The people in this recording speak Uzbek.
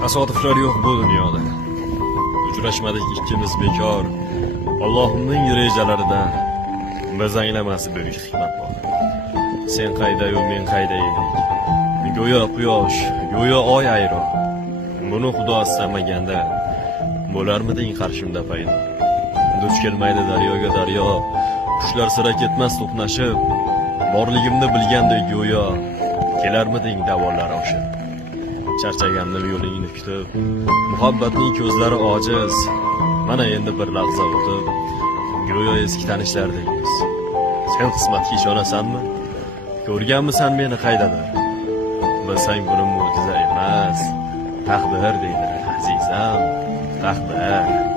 Tasodiflar yo'q bu dunyoda. Uchrashmadik ikkimiz bekor. Allohning rejalaridan biz anglamasi buyuk hikmat bor. Sen qayda-yu men qayda edik. Go'yo quyosh, go'yo oy ayro. Buni Xudo istamaganda bo'larmiding qarshimda paydo. Duch kelmaydi daryoga daryo. Qushlar sira ketmas to'qnashib. Borligimni bilgandek go'yo kelarmiding davollar oshib. Charchagandim yo'lingni kutib. Muhabbatning ko'zlari ojiz. Mana endi bir lahza o'tib, go'yo eski tanishlardaymiz. Sen qismatga ishonasanmi? Ko'rganmisan meni qaydadir? Bilsang buni mo'jiza emas, taqdir deydi azizam, taqdir.